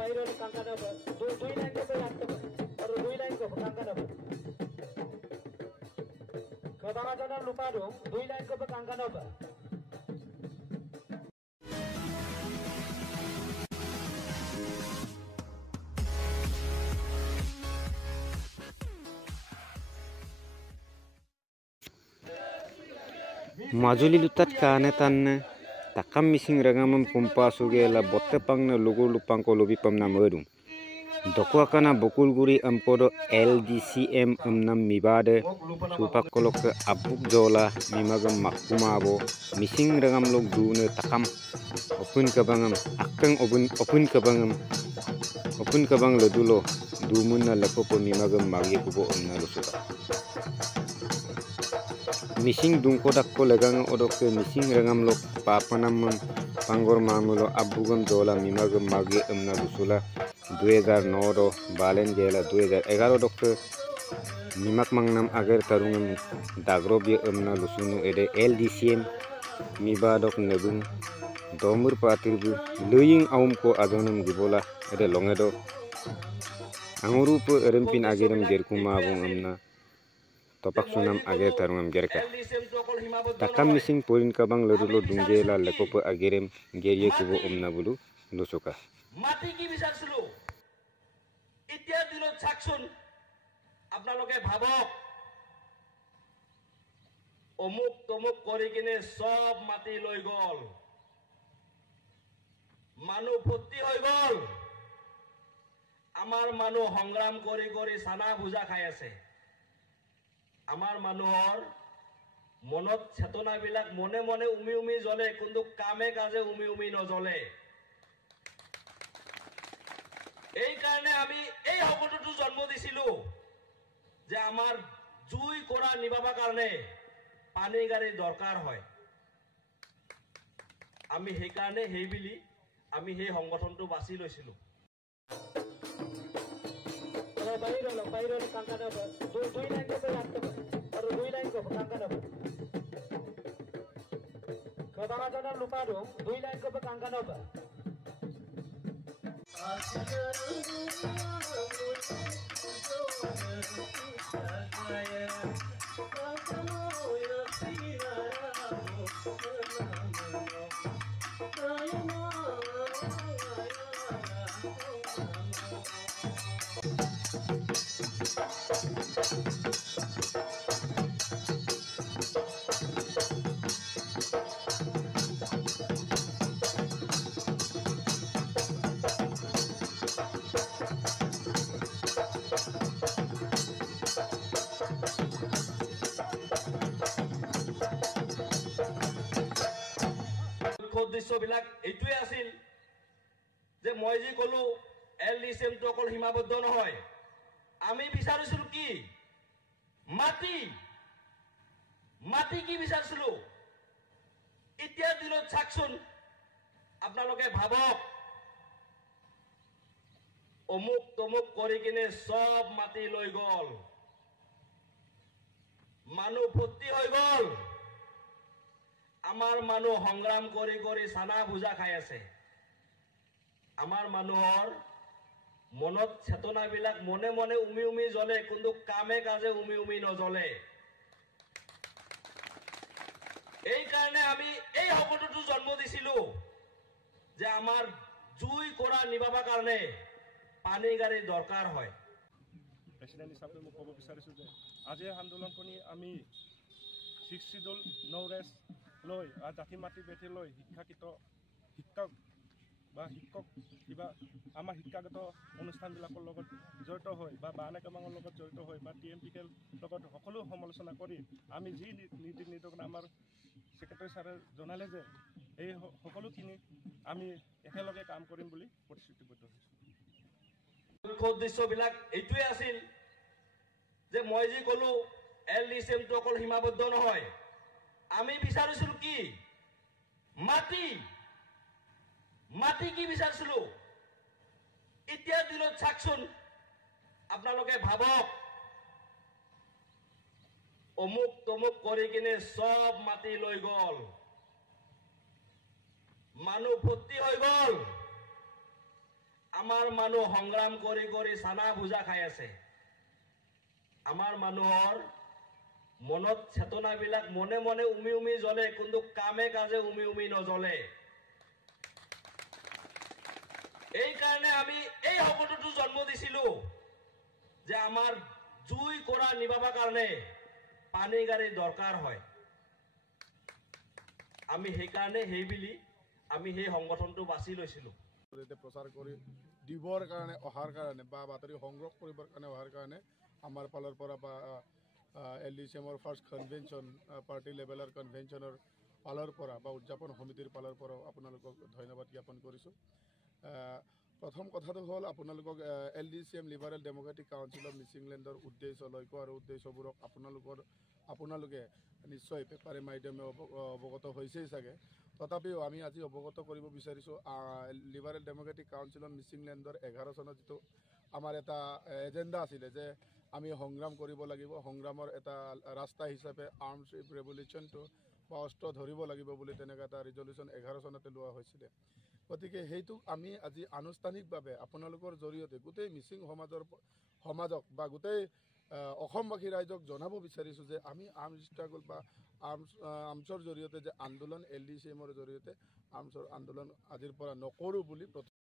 বাইরের কাঙ্কা নেব দুই লাইন করে রাখতে পারে আর দুই লাইন করবো কাঙ্কা নেব কদানা জানা লুপারো দুই লাইন করবো কাঙ্কা নেব Majuli lutat kane tanne takam mising ragamam pumpa sugela botte pangna lugu lupang ko lobi pamna merum dokwa kana bokul guri ampodo LDCM amnam mibade supak kolok ke abuk jola mimagam makumabo mising ragam log dune takam opun kabangam akang opun kabang ledulo dumun na lakopo mimagam magi kubo amna lusuka Missing dungko dakko legang odok ke missing rengam lok papanam panggor mamulo abugam dola mimagam magi amna rusula 2009 do balen gela 2011 dok mimak mangnam agar tarungam dagrobi amna rusunu ede LDCM miba dok nebung domur patirbu luying aum ko adonam gibola ede longedo angurupu erempin agiram gerkuma abung amna topak sunam ager tarungam gerka takam mising porin kabang lerulo dunggela lekopo agerem gerye kubo omna bulu lusuka মাটি কি বিচাৰিছিলো এতিয়া দিনত চাকচোন আপোনালোকে ভাবক অমুক তমুক কৰি কিনে সব মাটি লৈ গল মানুহ ভৰ্তি হৈ গল আমাৰ মানুহ সংগ্ৰাম কৰি কৰি সানা ভুজা খাই আছে আমাৰ মানুহৰ মনত চেতনাবিলাক মনে মনে উমি উমি জ্বলে কিন্তু কামে কাজে উমি উমি নজ্বলে এই কারণে আমি এই সকলোটো জন্ম দিছিলো যে আমার জুই কৰা নিবাবা কারণে পানী গাড়ী দরকার হয় আমি সেই কারণে সেই বিলি আমি সেই সংগঠনটো বাছি লৈছিলো বাইরের কাঙ্কা নেব দুই লাইন করে রাখতে পারে আর দুই লাইন করবো কাঙ্কা নেব কদানা জানা লুপারো দুই লাইন করবো কাঙ্কা নেব উদ্দেশ্যবিলাক এইটোৱে আছিল যে মই যি কলো LDCM তো অকল সীমাবদ্ধ নহয় আমি বিচাৰিছিলো কি মাটি কি বিচাৰিছিলো এতিয়া দিনত চাকচোন আপোনালোকে ভাবক অমুক তমুক কৰি কিনে সব মাটি লৈ গল মানুহ ভৰ্তি হৈ গল আমাৰ মানুহ সংগ্ৰাম কৰি কৰি সানা ভুজা খাই আছে আমাৰ মানুহৰ মনত চেতনাবিলাক মনে মনে উমি উমি জ্বলে কিন্তু কামে কাজে উমি উমি নজ্বলে এই কারণে আমি এই সকলোটো জন্ম দিছিলো যে আমার জুই কৰা নিবাবা কাৰণে পানী গাড়ী দৰকাৰ হয় প্ৰেসিডেন্ট হিসাবে মই ক'ব বিচাৰিছো যে আজি আন্দোলন কৰি আমি 6 শিডিউল নৌৰেছ লৈ জাতি মাটি বেঠি লৈ শিক্ষক বা শিক্ষক কিবা আমাৰ শিক্ষাগত অনুষ্ঠানবিলাকৰ লগত জড়িত হৈ বা বানে কামাঙৰ লগত জড়িত হৈ বা TMPKৰ লগত সকলো সমালোচনা কৰি আমি যি নীতি নিৰ্দেশনা আমাৰ সেক্ৰেটাৰী ছাৰে জনালে যে এই সকলোখিনি আমি একেলগে কাম কৰিম বুলি প্ৰতিশ্ৰুতিবদ্ধ হৈছোঁ উদ্দেশ্যবিলাক এইটোৱে আছিল যে মই যি কলো LDCM তো অকল সীমাবদ্ধ নহয় আমি বিচাৰিছিলো কি মাটি কি বিচাৰিছিলো এতিয়া দিনত চাকচোন আপোনালোকে ভাবক অমুক তমুক কৰি কিনে সব মাটি লৈ গল মানুহ ভৰ্তি হৈ গল আমাৰ মানুহ সংগ্ৰাম কৰি কৰি চানা ভুজা খাই আছে। আমাৰ মানুহৰ মনত চেতনাবিলাক মনে মনে উমি উমি জ্বলে, কিন্তু কামে কাজে উমি উমি নজ্বলে। এই কাৰণে আমি এই শব্দটো জন্ম দিছিলো যে আমাৰ জুই কৰা নিভাবৰ কাৰণে পানী গাড়ীৰ দৰকাৰ হয়। আমি সেইকাৰণে সেইবুলি আমি সেই সংগঠনটো বাছি লৈছিলো। প্ৰচাৰ কৰি দিবৰ কাৰণে অহাৰ কাৰণে বা বাতৰি সংগ্ৰহ কৰিবৰ কাৰণে অহাৰ কাৰণে আমাৰ ফালৰ পৰা বা LDCMৰ ফাৰ্ষ্ট কনভেনশ্যন পাৰ্টি লেভেলৰ কনভেনশ্যনৰ ফালৰ পৰা বা উদযাপন সমিতিৰ ফালৰ পৰাও আপোনালোকক ধন্যবাদ জ্ঞাপন কৰিছোঁ। প্ৰথম কথাটো হ'ল আপোনালোকক LDCM liberal democratic council of মিচিংলেণ্ডৰ উদ্দেশ্য, লক্ষ্য আৰু উদ্দেশ্যবোৰক আপোনালোকে নিশ্চয় পেপাৰে মাধ্যমে অৱগত হৈছেই চাগে। তথাপিও আমি আজি অৱগত কৰিব বিচাৰিছোঁ লিবাৰেল ডেম'ক্ৰেটিক কাউন্সিল অফ মিচিংলেণ্ডৰ 11 চনত যিটো আমাৰ এটা এজেণ্ডা আছিলে যে আমি সংগ্ৰাম কৰিব লাগিব, সংগ্ৰামৰ এটা ৰাস্তা হিচাপে আৰ্মছ ৰেভলিউশ্যনটো বা অস্ত্ৰ ধৰিব লাগিব বুলি তেনেকৈ এটা ৰিজলিউশ্যন 11 চনতে লোৱা হৈছিলে। গতিকে সেইটোক আমি আজি আনুষ্ঠানিকভাৱে আপোনালোকৰ জৰিয়তে গোটেই মিচিং সমাজক বা গোটেই অসমবাসী ৰাইজক জনাব বিচাৰিছোঁ যে আমি আৰ্মছ ষ্ট্ৰাগল বা আৰ্মছৰ জৰিয়তে যে আন্দোলন LDCMৰ জৰিয়তে আৰ্মছৰ আন্দোলন আজিৰ পৰা নকৰোঁ বুলি